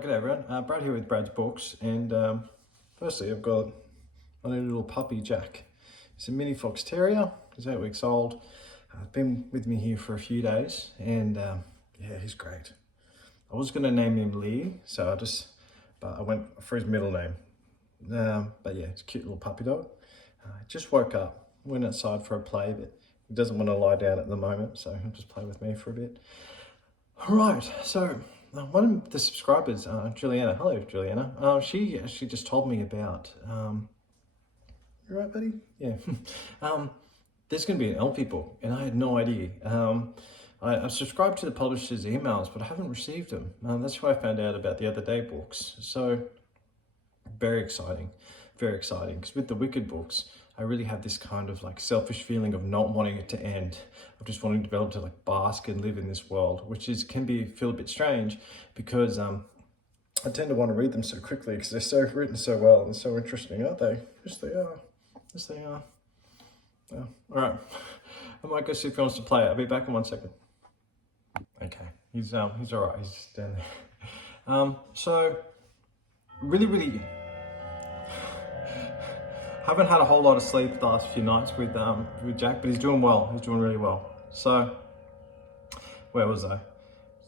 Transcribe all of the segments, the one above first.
G'day everyone, Brad here with Brad's Books, and firstly I've got my little puppy Jack. He's a mini fox terrier, he's 8 weeks old, been with me here for a few days, and yeah, he's great. I was going to name him Lee, but I went for his middle name. But yeah, it's a cute little puppy dog. Just woke up, went outside for a play, but he doesn't want to lie down at the moment, so he'll just play with me for a bit. Alright, so one of the subscribers, Juliana, hello Juliana, she actually just told me about, you right buddy? Yeah, there's going to be an Elphie book, and I had no idea. I subscribed to the publisher's emails, but I haven't received them. That's why I found out about the Other Day books, so very exciting, because with the Wicked books, I really have this kind of like selfish feeling of not wanting it to end, of just wanting to be able to like bask and live in this world, which feel a bit strange because I tend to want to read them so quickly because they're so written so well and so interesting, aren't they? Yes, they are. Yes, they are. Oh, all right, I might go see if he wants to play. I'll be back in 1 second. Okay, he's all right. He's just down there. So really. Haven't had a whole lot of sleep the last few nights with Jack, but he's doing well. He's doing really well. So, where was I?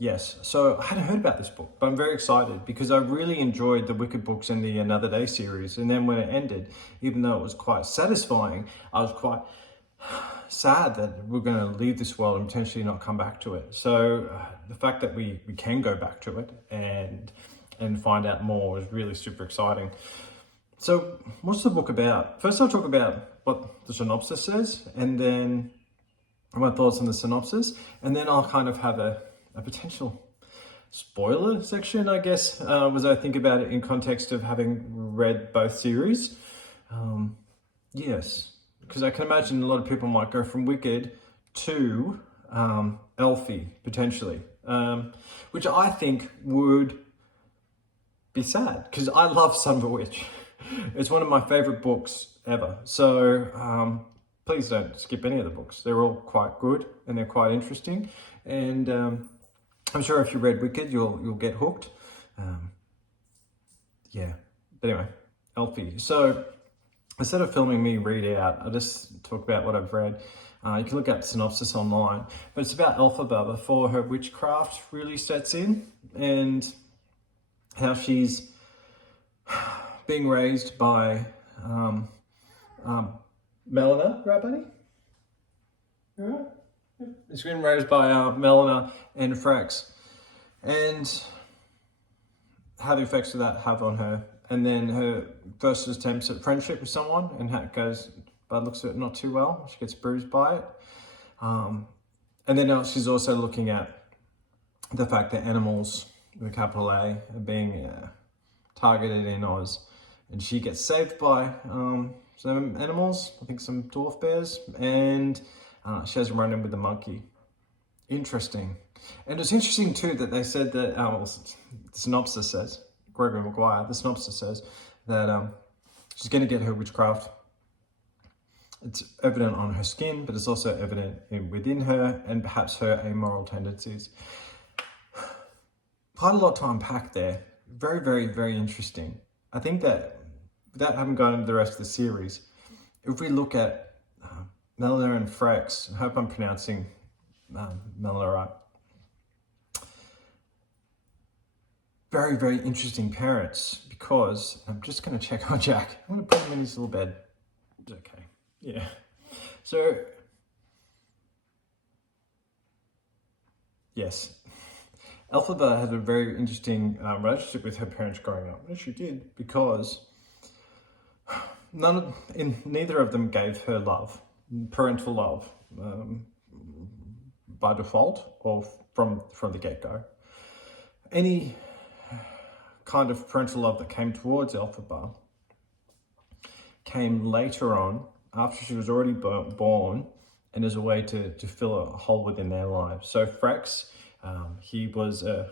Yes. So I hadn't heard about this book, but I'm very excited because I really enjoyed the Wicked books and the Another Day series. And then when it ended, even though it was quite satisfying, I was quite sad that we're going to leave this world and potentially not come back to it. So the fact that we can go back to it and find out more is really super exciting. So what's the book about? First I'll talk about what the synopsis says, and then my thoughts on the synopsis, and then I'll kind of have a potential spoiler section, I guess, as I think about it in context of having read both series. Yes, because I can imagine a lot of people might go from Wicked to Elphie, potentially, which I think would be sad, because I love Son of a Witch. It's one of my favorite books ever. So please don't skip any of the books. They're all quite good and they're quite interesting. And I'm sure if you read Wicked, you'll get hooked. Yeah. But anyway, Elphie. So instead of filming me read out, I'll just talk about what I've read. You can look at the synopsis online. But it's about Elphaba before her witchcraft really sets in, and how she's being raised by Melina, right buddy? You right? Yeah. It's been raised by Melina and Frax, and how the effects of that have on her, and then her first attempts at friendship with someone, and how it goes, by the looks of it, not too well. She gets bruised by it. And then she's also looking at the fact that animals, with a capital A, are being targeted in Oz, and she gets saved by some animals, I think some dwarf bears, and she has a run-in with the monkey. Interesting. And it's interesting too that they said that, the synopsis says, Gregory Maguire, the synopsis says that she's going to get her witchcraft. It's evident on her skin, but it's also evident within her and perhaps her amoral tendencies. Quite a lot to unpack there. Very, very interesting. I think that without having gone into the rest of the series, if we look at Melina and Frax, I hope I'm pronouncing Melina right. Very interesting parents, because I'm just going to check on Jack. I'm going to put him in his little bed. It's okay. Yeah. So, yes. Elphaba had a very interesting relationship with her parents growing up. And she did, because neither of them gave her love, parental love, by default or from the get-go. Any kind of parental love that came towards Elphaba came later on, after she was already born, and as a way to fill a hole within their lives. So Frax, he was a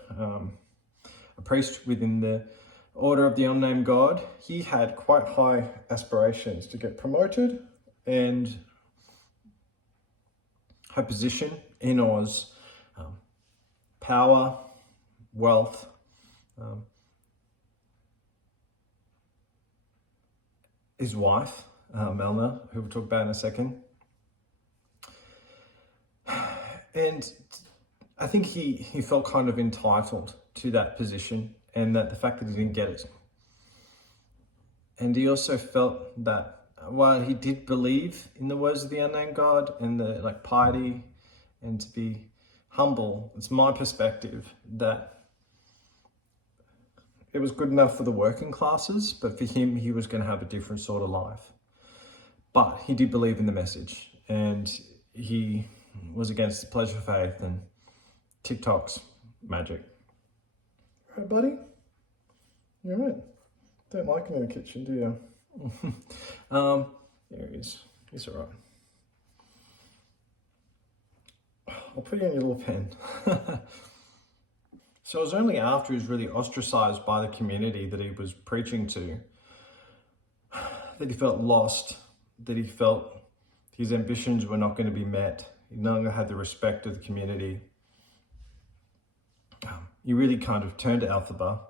priest within the Order of the Unnamed God. He had quite high aspirations to get promoted, and her position in Oz, power, wealth, his wife, Melna, who we'll talk about in a second. And I think he felt kind of entitled to that position, and that the fact that he didn't get it. And he also felt that while he did believe in the words of the unnamed God and the piety and to be humble, it's my perspective that it was good enough for the working classes, but for him, he was going to have a different sort of life. But he did believe in the message, and he was against the pleasure of faith and TikTok's magic. Right, buddy? You're right. Don't like him in the kitchen, do you? There he is. He's all right. I'll put you in your little pen. So it was only after he was really ostracized by the community that he was preaching to that he felt lost, that he felt his ambitions were not going to be met. He no longer had the respect of the community. He really kind of turned to Elphie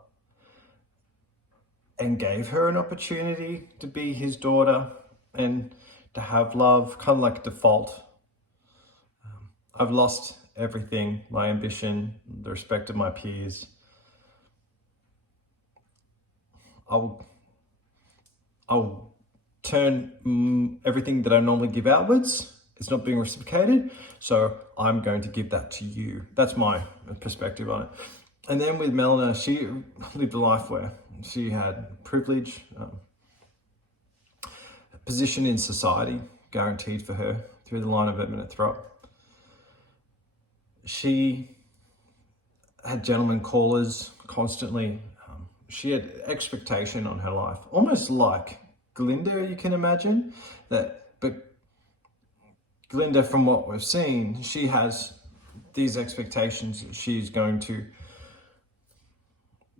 and gave her an opportunity to be his daughter and to have love, kind of like default. I've lost everything, my ambition, the respect of my peers. I'll turn everything that I normally give outwards. It's not being reciprocated, so I'm going to give that to you. That's my perspective on it. And then with Melna, she lived a life where she had privilege, position in society guaranteed for her through the line of eminent throat. She had gentlemen callers constantly. She had expectation on her life, almost like Glinda, you can imagine. But Glinda, from what we've seen, she has these expectations that she's going to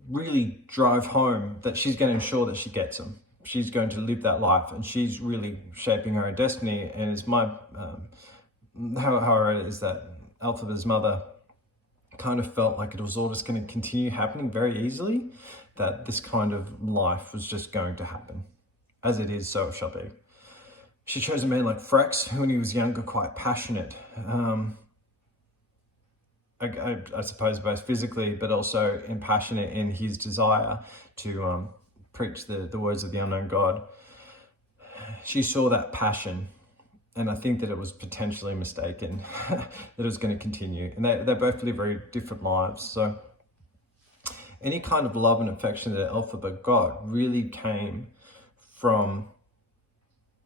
really drive home, that she's going to ensure that she gets them. She's going to live that life, and she's really shaping her own destiny. And it's my, how I read it is that Elphie's mother kind of felt like it was all just going to continue happening very easily, that this kind of life was just going to happen. As it is, so it shall be. She chose a man like Frex, who when he was younger, quite passionate. I suppose both physically, but also impassionate in his desire to preach the words of the unknown God. She saw that passion, and I think that it was potentially mistaken, that it was going to continue. And they both live very different lives. So any kind of love and affection that Elphie got really came from,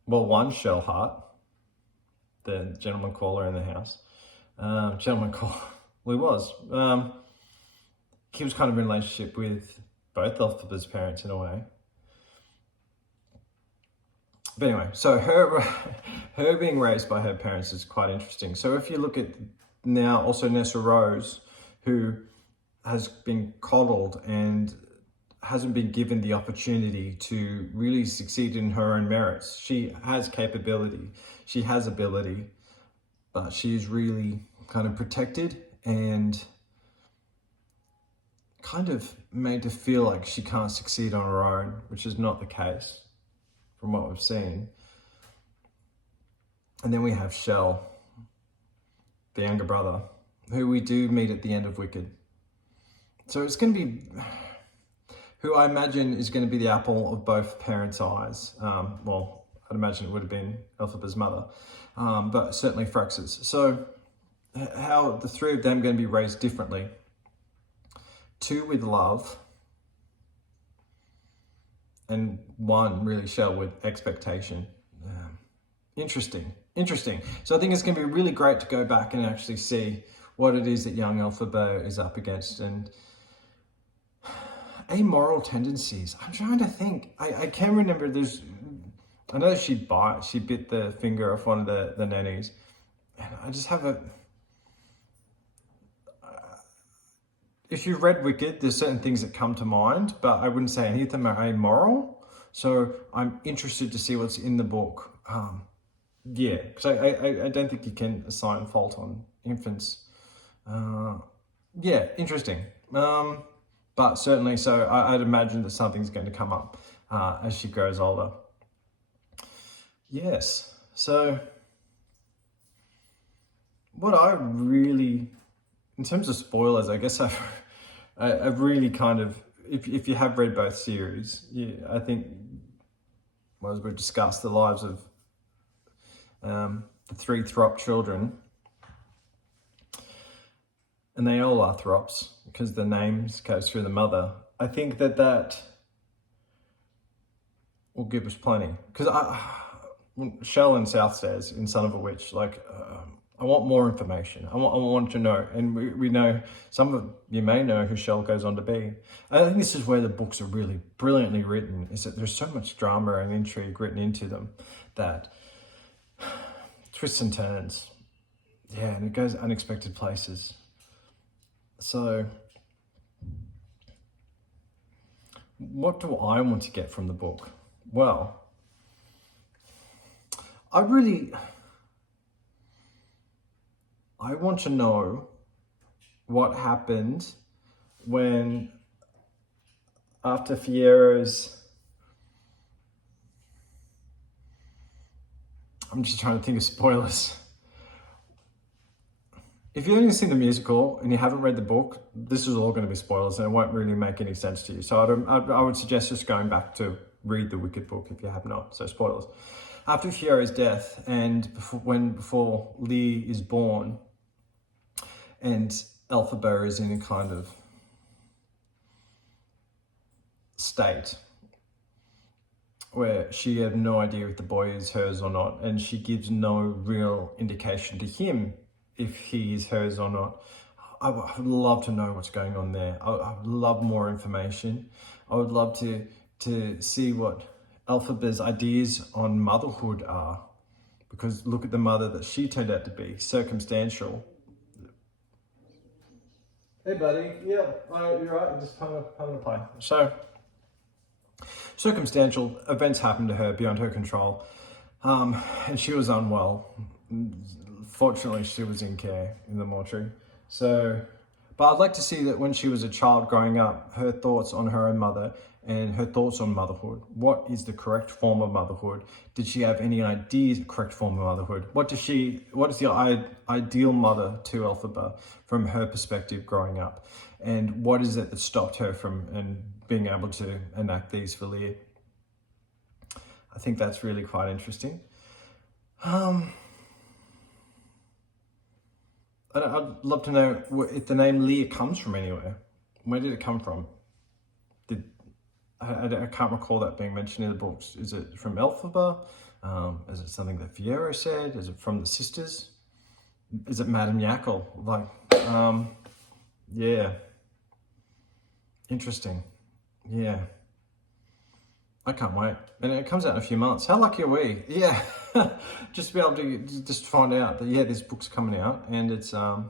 well, one, Shellheart, the gentleman caller in the house. Gentleman caller, well, he was. He was kind of in a relationship with both Elphie's parents in a way. But anyway, so her being raised by her parents is quite interesting. So if you look at now also Nessa Rose, who has been coddled and hasn't been given the opportunity to really succeed in her own merits. She has capability, she has ability, but she's really kind of protected and kind of made to feel like she can't succeed on her own, which is not the case from what we've seen. And then we have Shell, the younger brother, who we do meet at the end of Wicked. So it's going to be, who I imagine is going to be the apple of both parents' eyes. Well, I'd imagine it would have been Elphie's mother, but certainly Frex's. So how the three of them are going to be raised differently. Two with love, and one really Shell with expectation. Interesting. So I think it's going to be really great to go back and actually see what it is that young Elphie is up against, and amoral tendencies. I'm trying to think. I can remember I know she bit the finger off one of the nannies. And I just have if you've read Wicked, there's certain things that come to mind, but I wouldn't say any of them are amoral. So I'm interested to see what's in the book. Because I don't think you can assign fault on infants. Interesting. But certainly, so I'd imagine that something's going to come up as she grows older. Yes. So what I really, in terms of spoilers, I guess I've really kind of, if you have read both series, yeah, I think, well, as we've discussed, the lives of the three Throp children, and they all are Throps because the names goes through the mother. I think that will give us plenty, because Shell and South says in Son of a Witch, like, I want more information. I want to know. And we know, some of you may know who Shell goes on to be. I think this is where the books are really brilliantly written, is that there's so much drama and intrigue written into them that twists and turns. Yeah, and it goes unexpected places. So what do I want to get from the book? Well, I want to know what happened when, after Fiero's, I'm just trying to think of spoilers. If you haven't seen the musical and you haven't read the book, this is all going to be spoilers and it won't really make any sense to you. So I would suggest just going back to read the Wicked book if you have not. So spoilers. After Fiero's death and before Lee is born, and Elphaba is in a kind of state where she had no idea if the boy is hers or not, and she gives no real indication to him if he is hers or not. I would love to know what's going on there. I would love more information. I would love to see what Elphaba's ideas on motherhood are, because look at the mother that she turned out to be, circumstantial. Hey buddy, yeah, you're right, I'm just having a play. So, circumstantial events happened to her beyond her control, and she was unwell. Fortunately, she was in care in the mortuary. So, but I'd like to see that when she was a child growing up, her thoughts on her own mother and her thoughts on motherhood. What is the correct form of motherhood? Did she have any ideas of correct form of motherhood? What is the ideal mother to Elphaba from her perspective growing up? And what is it that stopped her from being able to enact these for Lear? I think that's really quite interesting. I'd love to know if the name Lear comes from anywhere. Where did it come from? I can't recall that being mentioned in the books. Is it from Elphaba? Is it something that Fiero said? Is it from the sisters? Is it Madame Yackle? Like, yeah. Interesting. Yeah. I can't wait. And it comes out in a few months. How lucky are we? Yeah. Just to be able to just find out that, yeah, this book's coming out, and it's, I'm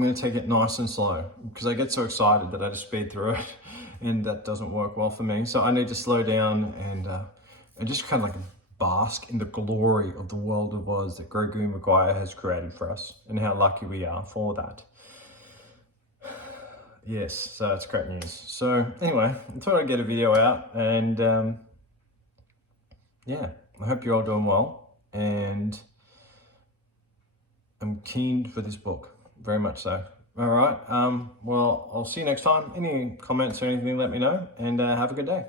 going to take it nice and slow because I get so excited that I just speed through it, and that doesn't work well for me. So I need to slow down and just kind of like bask in the glory of the world of Oz that Gregory Maguire has created for us, and how lucky we are for that. Yes, so it's great news. So anyway, I thought I'd get a video out, and yeah, I hope you're all doing well, and I'm keen for this book. Very much so. All right. Well, I'll see you next time. Any comments or anything, let me know, and have a good day.